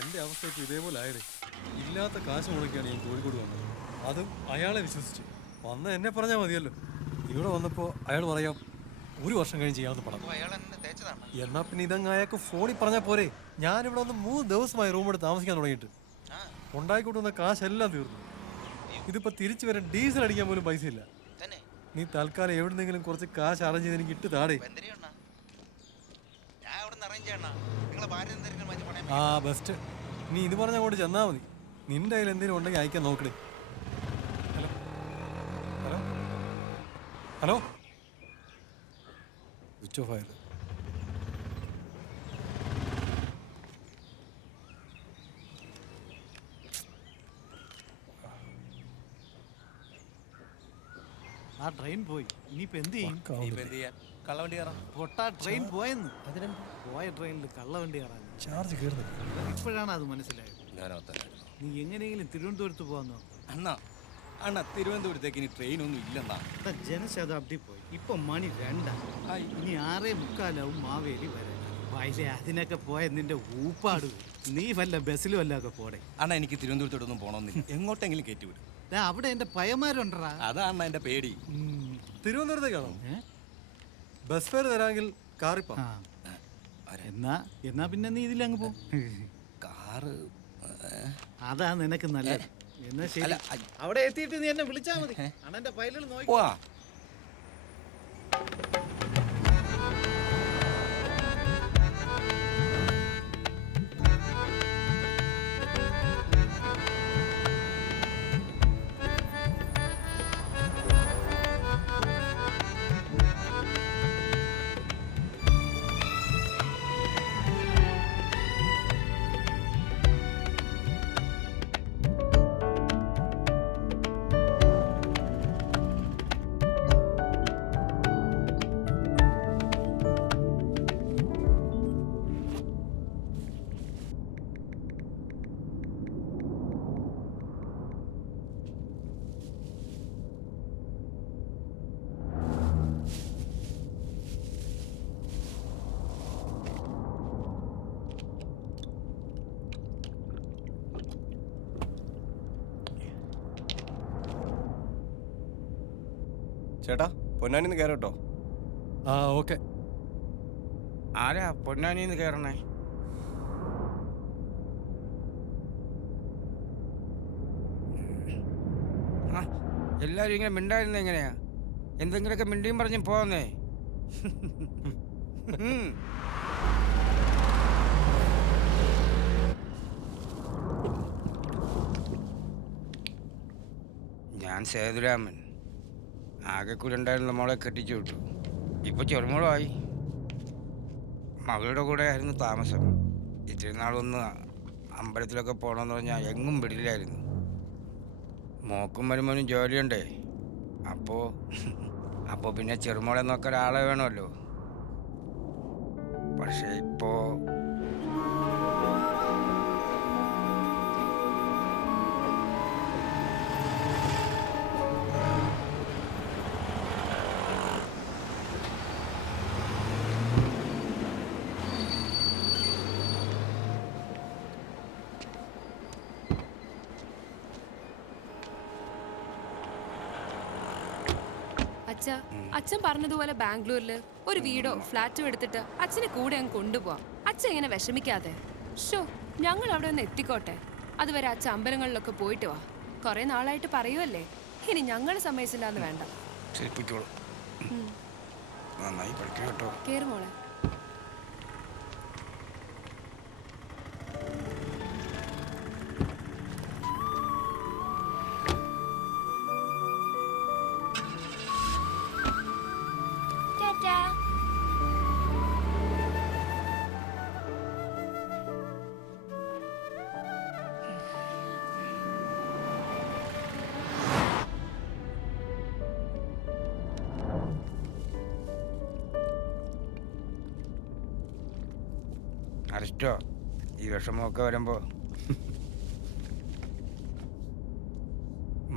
എൻ്റെ അവസ്ഥ ഇപ്പോൾ ഇതേപോലെ ആയത്. ഇല്ലാത്ത കാശ് മുടക്കിയാണ് ഞാൻ കോഴിക്കോട് വന്നത്. അതും അയാളെ വിശ്വസിച്ച് വന്ന എന്നെ പറഞ്ഞാൽ മതിയല്ലോ. ഇവിടെ വന്നപ്പോൾ അയാൾ പറയാം 1 വർഷം കഴിഞ്ഞ് ചെയ്യാമെന്ന് പറഞ്ഞു. എന്നാ പിന്നെ ഇതങ്ങ് അയാൾക്ക് ഫോണിൽ പറഞ്ഞാൽ പോരെ. ഞാനിവിടെ വന്ന് 3 ദിവസമായി റൂം എടുത്ത് താമസിക്കാൻ തുടങ്ങിയിട്ട്. ഉണ്ടായിക്കൊണ്ടുവന്ന കാശെല്ലാം തീർന്നു. ഇതിപ്പോ തിരിച്ചു വരാൻ ഡീസൽ അടിക്കാൻ പോലും പൈസ ഇല്ല. നീ തൽക്കാലം എവിടുന്നെങ്കിലും കുറച്ച് കാശ് അറേഞ്ച് ചെയ്ത് എനിക്ക് ഇട്ട് താടേ. ആ ബെസ്റ്റ്. നീ ഇത് പറഞ്ഞ അങ്ങോട്ട് ചെന്നാ മതി. നിന്റെ കയ്യിൽ എന്തെങ്കിലും ഉണ്ടെങ്കിൽ അയക്കാൻ നോക്കണേ. Hello hello hello switch off ആയത്. ആ ട്രെയിൻ പോയി. ഇനിയിപ്പോ എന്ത് ചെയ്യും? കള്ളവണ്ടി കയറാം. പൊട്ടാ ട്രെയിൻ പോയെന്ന്. പോയ ട്രെയിനിൽ കള്ളവണ്ടി കയറാൻ ചാർജ് കയറുന്നു. ഇപ്പോഴാണ് അത് മനസ്സിലായത്. നീ എങ്ങനെയെങ്കിലും തിരുവനന്തപുരത്ത് പോകാന്നോ? അണ്ണ തിരുവനന്തപുരത്തേക്ക് ഇനി ട്രെയിനൊന്നും ഇല്ലെന്നാ. ജനശതാബ്ദി പോയി. ഇപ്പൊ മണി 2. ഇനി 6:45 മാവേലി വരെ. വയലേ അതിനൊക്കെ പോയ നിന്റെ ഊപ്പാട്. നീ വല്ല ബസ്സിലും വല്ലതൊക്കെ പോടെ. അണ്ണ എനിക്ക് തിരുവനന്തപുരത്തോടൊന്നും പോകണമെന്നില്ല. എങ്ങോട്ടെങ്കിലും കയറ്റിവിടും. അവിടെ എന്റെ പയ്യന്മാരുണ്ടാ. അതാണ് എന്റെ പേടി. തിരുവനന്തപുരത്തേക്കാണോ? ബസ് ഫെയർ തരാമെങ്കിൽ കാറിപ്പോ. എന്നാ പിന്നെ നീ ഇതിലങ്ങ് പോ. കാറ് അതാ നിനക്ക് നല്ലത്. എന്നാ ശരി, അവിടെ എത്തിയിട്ട് നീ എന്നെ വിളിച്ചാ മതി. അണ്ണന്റെ ഫയലുകൾ നോക്കി. ചേട്ടാ പൊന്നാനിന്ന് കയറട്ടോ. ആ ഓക്കെ. ആരാ പൊന്നാനിന്ന് കയറണേ? ആ എല്ലാവരും ഇങ്ങനെ മിണ്ടായിരുന്ന എങ്ങനെയാ? എന്തെങ്കിലുമൊക്കെ മിണ്ടിയും പറഞ്ഞും പോന്നേ. ഞാൻ സേതുരാമൻ. ആകെ കൂടെ ഉണ്ടായിരുന്ന മോളെ കെട്ടിച്ചു വിട്ടു. ഇപ്പൊ ചെറുമോളായി. മകളുടെ കൂടെ ആയിരുന്നു താമസം. ഇത്തിരി നാളൊന്ന് അമ്പലത്തിലൊക്കെ പോകണമെന്ന് പറഞ്ഞാൽ എങ്ങും വിടില്ലായിരുന്നു. മോക്കും മരുമോനും ജോലിയുണ്ടേ. അപ്പോൾ പിന്നെ ചെറുമോളെ നോക്കാൻ ഒരാളെ വേണമല്ലോ. പക്ഷേ ഇപ്പോൾ അച്ഛൻ പറഞ്ഞതുപോലെ ബാംഗ്ലൂരില് ഒരു വീടോ ഫ്ലാറ്റോ എടുത്തിട്ട് അച്ഛനെ കൂടെ അങ്ങ് കൊണ്ടുപോവാം. അച്ഛൻ ഇങ്ങനെ വിഷമിക്കാതെ. ഷോ ഞങ്ങൾ അവിടെ ഒന്ന് എത്തിക്കോട്ടെ. അതുവരെ അച്ഛൻ അമ്പലങ്ങളിലൊക്കെ പോയിട്ട് വാ. കുറെ നാളായിട്ട് പറയുമല്ലേ. ഇനി ഞങ്ങൾ സമ്മതിച്ചില്ലാന്ന് വേണ്ട. കേറ് മോളെ. അരിസ്റ്റോ, ഈ വിഷമമൊക്കെ വരുമ്പോൾ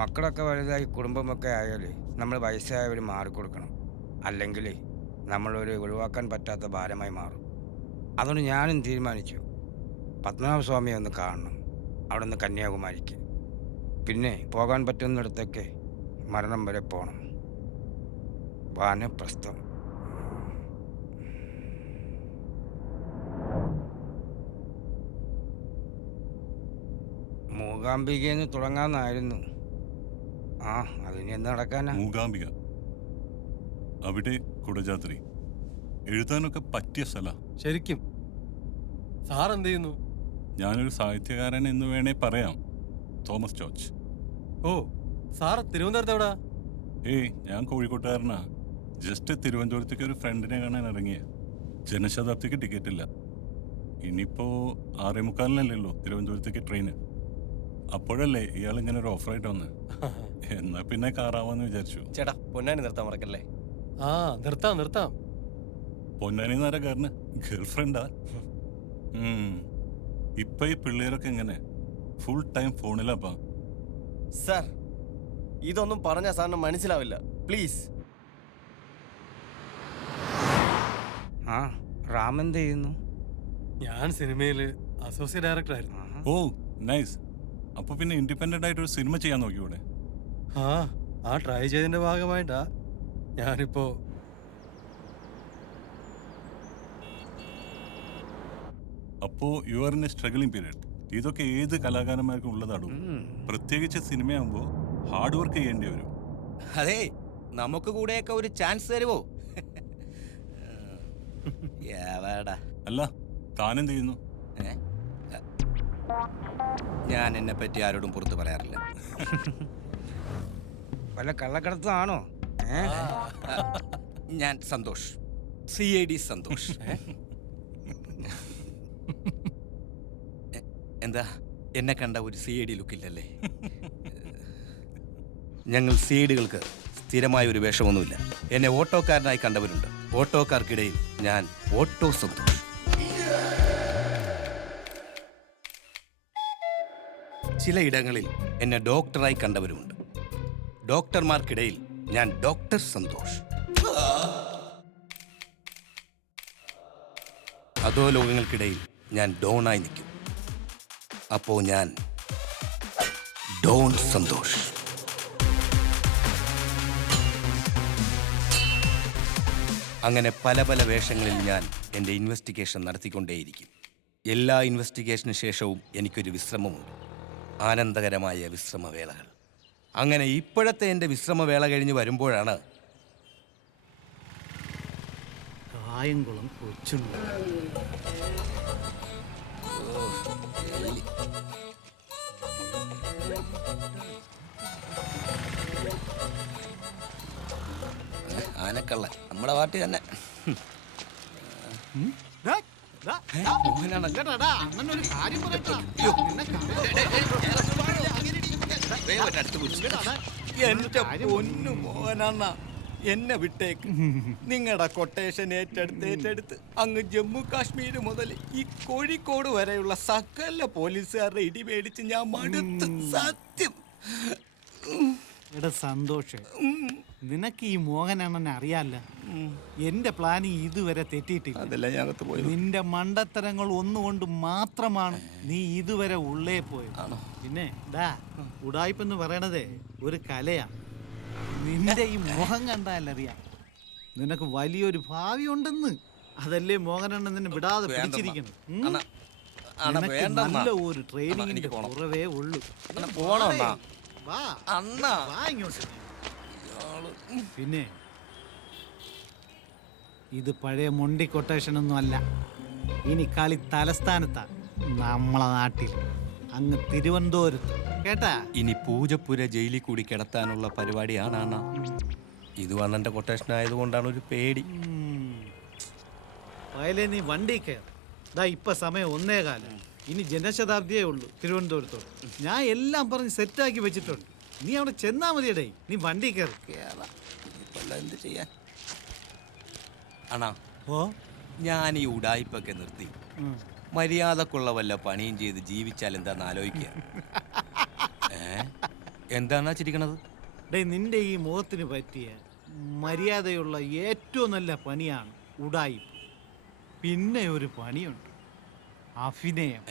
മക്കളൊക്കെ വലുതായി കുടുംബമൊക്കെ ആയാൽ നമ്മൾ വയസ്സായവർ മാറിക്കൊടുക്കണം. അല്ലെങ്കിൽ നമ്മളൊരു ഒഴിവാക്കാൻ പറ്റാത്ത ഭാരമായി മാറും. അതുകൊണ്ട് ഞാനും തീരുമാനിച്ചു, പത്മനാഭസ്വാമിയെ ഒന്ന് കാണണം. അവിടെ നിന്ന് കന്യാകുമാരിക്ക്. പിന്നെ പോകാൻ പറ്റുന്നിടത്തൊക്കെ മരണം വരെ പോകണം. വാനപ്രസ്ഥം. മൂകാംബികയെന്ന് തുടങ്ങാമെന്നായിരുന്നു. ആ, അതിന് എന്ത് നടക്കാനാ? മൂകാംബിക, അവിടെ കുടജാത്രി, എഴുതാനൊക്കെ പറ്റിയ സ്ഥല. ശരിക്കും സാർ എന്ത് ചെയ്യുന്നു? ഞാനൊരു സാഹിത്യകാരൻ എന്ന് വേണേ പറയാം. Thomas George. ഓ, സാർ തിരുവനന്തപുരത്ത് എവിടാ? ഏയ്, ഞാൻ കോഴിക്കോട്ടുകാരനാ. ജസ്റ്റ് തിരുവനന്തപുരത്തേക്ക് ഒരു ഫ്രണ്ടിനെ കാണാൻ ഇറങ്ങിയ. ജനശതാബ്ദിക്ക് ടിക്കറ്റ് ഇല്ല. ഇനിയിപ്പോ 6:45 തിരുവനന്തപുരത്തേക്ക് ട്രെയിന്. അപ്പോഴല്ലേ ഇയാൾ ഇങ്ങനെ ഒരു ഓഫറായിട്ട് വന്ന്. എന്നാ പിന്നെ കാറാവാന്ന് വിചാരിച്ചു. ചേട്ടാ, പൊന്നാനി നിർത്താൻ മറക്കല്ലേ. ആ, നിർത്താം നിർത്താം. പൊന്നാനി നാരക്കാരന് ഗേൾഫ്രണ്ടാ. ഇപ്പൊ ഈ പിള്ളേരൊക്കെ എങ്ങനെ ഫുൾ ടൈം ഫോണിലാപ്പാ. സാർ, ഇതൊന്നും പറഞ്ഞ സാറിന് മനസ്സിലാവില്ല, പ്ലീസ്. ആ, റാം എന്ത് ചെയ്യുന്നു? ഞാൻ സിനിമയില് അസോസിയേറ്റ് ഡയറക്ടർ ആയിരുന്നു. ഓ, നൈസ്. അപ്പൊ പിന്നെ ഇൻഡിപെൻഡന്റ് ആയിട്ട് ഒരു സിനിമ ചെയ്യാൻ നോക്കിയൂടെ? ആ ട്രൈ ചെയ്തതിന്റെ ഭാഗമായിട്ടാ ഞാനിപ്പോ. അപ്പോ you are in A struggling period. ഇതൊക്കെ ഏത് കലാകാരന്മാർക്കും ഉള്ളതാടും. പ്രത്യേകിച്ച് സിനിമയാകുമ്പോ ഹാർഡ് വർക്ക് ചെയ്യേണ്ടി വരും. അതെ, നമുക്ക് കൂടെയൊക്കെ ഒരു ചാൻസ് തരുമോ? അല്ല, താനെന്ത് ചെയ്യുന്നു? ഞാൻ എന്നെ പറ്റി ആരോടും പുറത്ത് പറയാറില്ല. വല്ല കള്ളക്കടത്താണോ? ഞാൻ സന്തോഷ്, CID സന്തോഷ്. എന്താ, എന്നെ കണ്ട ഒരു CID ലുക്കില്ലല്ലേ? ഞങ്ങൾ CIDകൾക്ക് സ്ഥിരമായ ഒരു വേഷമൊന്നുമില്ല. എന്നെ ഓട്ടോക്കാരനായി കണ്ടവരുണ്ട്. ഓട്ടോക്കാർക്കിടയിൽ ഞാൻ ഓട്ടോ സന്തോഷ്. ചിലയിടങ്ങളിൽ എന്നെ ഡോക്ടറായി കണ്ടവരുമുണ്ട്. ഡോക്ടർമാർക്കിടയിൽ ഞാൻ ഡോക്ടർ സന്തോഷ്. അതോ ലോകങ്ങൾക്കിടയിൽ ഞാൻ ഡോണായി നിൽക്കും. അപ്പോ ഞാൻ ഡോൺ സന്തോഷ്. അങ്ങനെ പല പല വേഷങ്ങളിൽ ഞാൻ എൻ്റെ ഇൻവെസ്റ്റിഗേഷൻ നടത്തിക്കൊണ്ടേയിരിക്കും. എല്ലാ ഇൻവെസ്റ്റിഗേഷന് ശേഷവും എനിക്കൊരു വിശ്രമമുണ്ട്. ആനന്ദകരമായ വിശ്രമവേളകൾ. അങ്ങനെ ഇപ്പോഴത്തെ എൻ്റെ വിശ്രമവേള കഴിഞ്ഞ് വരുമ്പോഴാണ് കായംകുളം കൊച്ചുണ്ട്. ആനക്കള്ള നമ്മുടെ പാർട്ടി തന്നെ. എന്റെ പൊന്നു മോഹനണ്ണ, എന്നെ വിട്ടേക്ക്. നിങ്ങളുടെ കൊട്ടേഷൻ ഏറ്റെടുത്ത് അങ്ങ് ജമ്മു കാശ്മീർ മുതൽ ഈ കോഴിക്കോട് വരെയുള്ള സകല പോലീസുകാരുടെ ഇടി മേടിച്ച് ഞാൻ മടുത്ത്. സത്യം. എടാ സന്തോഷ്, നിനക്ക് ഈ മോഹനണ്ണനെ അറിയാല്ല. എന്റെ പ്ലാനിങ് ഇതുവരെ തെറ്റിയിട്ടില്ല. അതല്ല ഞകത്ത് പോയി. നിന്റെ മണ്ടത്തരങ്ങൾ ഒന്നുകൊണ്ട് മാത്രമാണ് നീ ഇതുവരെ ഉള്ളേ പോയത്. പിന്നെ ഡാ, ഉടായ്പെന്ന് പറയണതേ ഒരു കലയാണ്. നിന്റെ ഈ മുഖം കണ്ടാലറിയാം നിനക്ക് വലിയൊരു ഭാവി ഉണ്ടെന്ന്. അതല്ലേ മോഹനണ്ണൻ നിന്നെ വിടാതെ പിടിച്ചിരിക്കണം. നിനക്ക് നല്ല ഒരു ട്രെയിനിങ്ങിന്റെ കുറവേ ഉള്ളൂ. വാ ഇങ്ങോട്ട്. പിന്നെ ഇത് പഴയ മൊണ്ടി കൊട്ടേഷൻ ഒന്നും അല്ല. ഇനി കളി തലസ്ഥാനത്താ, നമ്മളെ നാട്ടിൽ, അങ്ങ് തിരുവനന്തപുരത്ത്. കേട്ടാ? ഇനി പൂജപ്പുര ജയിലിൽ കൂടി കിടത്താനുള്ള പരിപാടിയാണ് അണ്ണ. ഇത് അണ്ണന്റെ കൊട്ടേഷൻ ആയതുകൊണ്ടാണ് ഒരു പേടി. വയലേ നീ വണ്ടി കയറി. ദാ ഇപ്പൊ സമയം 1:15. ഇനി ജനശതാബ്ദിയേ ഉള്ളൂ തിരുവനന്തപുരത്തോട്. ഞാൻ എല്ലാം പറഞ്ഞ് സെറ്റാക്കി വെച്ചിട്ടുണ്ട്. നീ അവിടെ ചെന്നാ മതിയടേ. നീ വണ്ടി കയറി. എന്ത് ചെയ്യാൻ അണ്ണാ? ഓ, ഞാൻ ഈ ഉടായ്പൊക്കെ നിർത്തി മര്യാദക്കുള്ള വല്ല പണിയും ചെയ്ത് ജീവിച്ചാൽ എന്താന്ന് ആലോചിക്കുക. എന്താന്നാ ചിരിക്കണത്? ഡേ, നിന്റെ ഈ മുഖത്തിന് പറ്റിയ മര്യാദയുള്ള ഏറ്റവും നല്ല പണിയാണ് ഉടായിപ്പ്. പിന്നെ ഒരു പണിയുണ്ട്. അഭിനയം